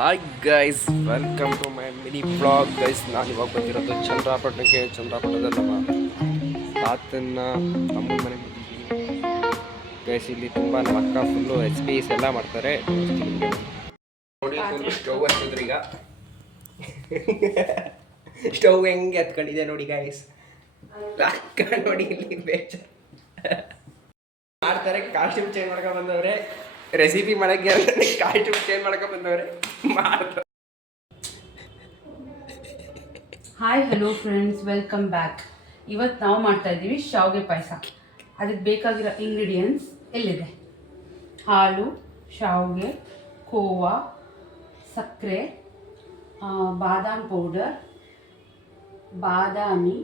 Hi guys, welcome to my mini blog. Guys, ನಾನು ಇವಾಗ ಬಂದಿರೋದು ಚಂದ್ರಾಪಟ್ಟಣಕ್ಕೆ. ಚಂದ್ರಾಪಟ್ಟಣದಲ್ಲಿ ನಮ್ಮ ತಾತನ್ನ ಅಮ್ಮನ ಮನೆ ಬಂದಿದ್ದೀನಿ ಗೈಸ್. ಇಲ್ಲಿ ತುಂಬ ನಮ್ಮ ಅಕ್ಕ ಫುಲ್ಲು ಎಸ್ ಎಲ್ಲ ಮಾಡ್ತಾರೆ. ನೋಡಿ, ಫುಲ್ಲು ಸ್ಟವ್ ಹಚ್ಚಿದ್ರು. ಈಗ ಸ್ಟವ್ ಹೆಂಗೆ ಹತ್ಕೊಂಡಿದೆ ನೋಡಿ ಗೈಸ್. ಅಕ್ಕ ನೋಡಿ ಇಲ್ಲಿ ಬೇಜಾರು ಮಾಡ್ತಾರೆ. ಕಾಸ್ಟ್ಯೂಮ್ ಚೇಂಜ್ ಮಾಡ್ಕೊಂಡು ಬಂದವ್ರೆ. ರೆಸಿಪಿ ಮಾಡೋಕ್ಕೆ ಕಾಸ್ಟ್ಯೂಮ್ ಚೇಂಜ್ ಮಾಡ್ಕೊಂಡು ಬಂದವ್ರೆ. Hi hello friends, welcome back. ಇವತ್ತು ನಾವು ಮಾಡ್ತಾ ಇದ್ದೀವಿ ಶಾವಿಗೆ ಪಾಯಸ. ಅದಕ್ಕೆ ಬೇಕಾಗಿರೋ ಇಂಗ್ರೀಡಿಯೆಂಟ್ಸ್ ಎಲ್ಲಿದೆ: ಹಾಲು, ಶಾವಿಗೆ, ಖೋವಾ, ಸಕ್ಕರೆ, ಬಾದಾಮ್ ಪೌಡರ್, ಬಾದಾಮಿ,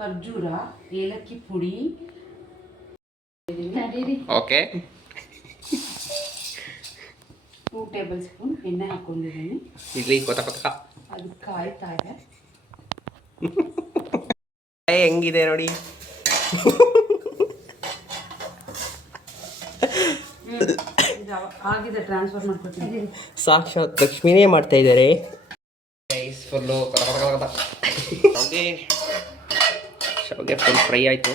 ಖರ್ಜೂರ, ಏಲಕ್ಕಿ ಪುಡಿ. ಓಕೆ, 2 ಟೇಬಲ್ ಸ್ಪೂನ್ ಎಣ್ಣೆ ಹಾಕೊಂಡಿದ್ದೀನಿ. ಇಲ್ಲಿ ಕೊತ ಅದು ಕಾಯ್ತಾ ಇದೆ. ಹೆಂಗಿದೆ ನೋಡಿ. ಆಗಿದೆ, ಟ್ರಾನ್ಸ್ಫರ್ ಮಾಡ್ಕೊತೀನಿ. ಸಾಕ್ಷಾತ್ ಲಕ್ಷ್ಮಿನೇ ಮಾಡ್ತಾ ಇದ್ದಾರೆ. ಫುಲ್ಲು ಶಾವಿಗೆ ಫುಲ್ ಫ್ರೈ ಆಯಿತು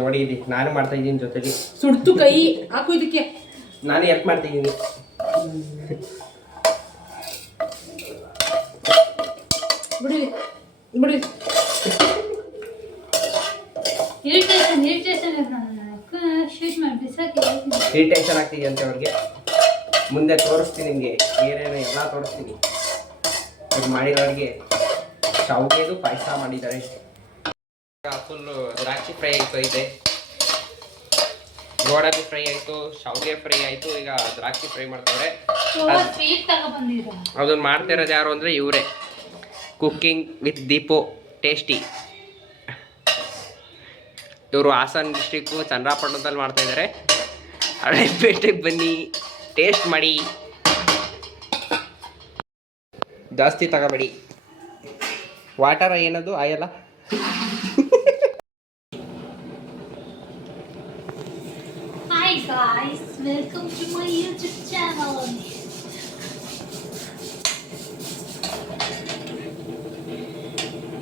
ನೋಡಿ. ಇಲ್ಲಿ ನಾನು ಮಾಡ್ತಾ ಇದ್ದೀನಿ, ಜೊತೆಲಿ ಸುಡ್ತು ಕೈ ಹಾಕು. ಇದಕ್ಕೆ ನಾನು ಹೆಲ್ಪ್ ಮಾಡ್ತಾ ಇದ್ದೀನಿ. ಬಿಡಿ ಬಿಡಿ. ಇರಿಟೇಷನ್ ಆಗ್ತಿದೆ ಅಂತ ಅವ್ರಿಗೆ. ಮುಂದೆ ತೋರಿಸ್ತೀನಿ ನಿಮಗೆ, ಏನೇನು ಎಲ್ಲ ತೋರಿಸ್ತೀನಿ. ಇದು ಮಾಡಿರೋರಿಗೆ ಶಾವಿಗೆದು ಪಾಯಸ ಮಾಡಿದ್ದಾರೆ. ಫುಲ್ಲು ದ್ರಾಕ್ಷಿ ಫ್ರೈ ಆಯಿತು, ಇದೆ ಗೋಡಂಬಿ ಫ್ರೈ ಆಯಿತು, ಶಾವಿಗೆ ಫ್ರೈ ಆಯಿತು. ಈಗ ದ್ರಾಕ್ಷಿ ಫ್ರೈ ಮಾಡ್ತಾರೆ. ಅದನ್ನು ಮಾಡ್ತಾ ಇರೋದು ಯಾರು ಅಂದರೆ ಇವರೇ, ಕುಕ್ಕಿಂಗ್ ವಿತ್ ದೀಪು ಟೇಸ್ಟಿ. ಇವರು ಹಾಸನ ಡಿಸ್ಟ್ರಿಕ್ಕು ಚಂದ್ರಾಪಟ್ಟಣದಲ್ಲಿ ಮಾಡ್ತಾ ಇದ್ದಾರೆ. ಹಳೇಪೇಟೆಗೆ ಬನ್ನಿ, ಟೇಸ್ಟ್ ಮಾಡಿ. ಜಾಸ್ತಿ ತಗೋಬೇಡಿ. ವಾಟರ್ ಏನದು ಆಯಲ್ಲ. Hi guys, welcome to my YouTube channel.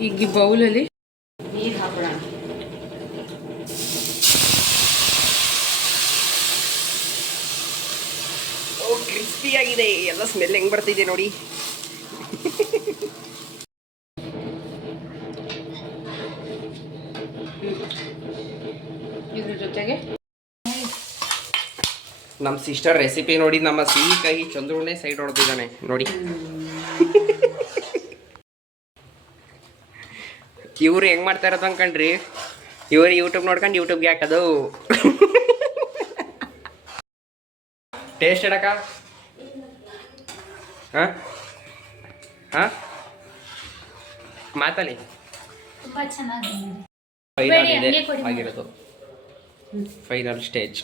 ಈಗ ಬೌಲಲ್ಲಿ ನೀರು ಹಾಕೋಣ. ಓ, ಕ್ರಿಸ್ಪಿಯಾಗಿದೆ. ಎಲ್ಲ ಸ್ಮೆಲ್ ಹೆಂಗೆ ಬರ್ತಿದೆ ನೋಡಿ. ಇದ್ರ ಜೊತೆಗೆ ನಮ್ಮ ಸಿಸ್ಟರ್ ರೆಸಿಪಿ ನೋಡಿ, ನಮ್ಮ ಸಿಹಿ ಕೈ ಚಂದ್ರನೇ ಸೈಡ್ ಹೊಡೆದಿದ್ದಾನೆ ನೋಡಿ. ಇವ್ರು ಹೆಂಗೆ ಮಾಡ್ತಾ ಇರೋದು ಅನ್ಕಂಡ್ರಿ, ಇವ್ರು ಯೂಟ್ಯೂಬ್ ನೋಡ್ಕೊಂಡು ಯೂಟ್ಯೂಬ್ಗೆ ಹಾಕೋದು. ಟೇಸ್ಟ್ ಹೇಳಕ್ಕ? ಹಾಂ ಹಾಂ ಮಾತಲ್ಲಿ ತುಂಬಾ ಚೆನ್ನಾಗಿ ಫೈನಲ್ ಇದೆ ಆಗಿರೋದು. Final stage.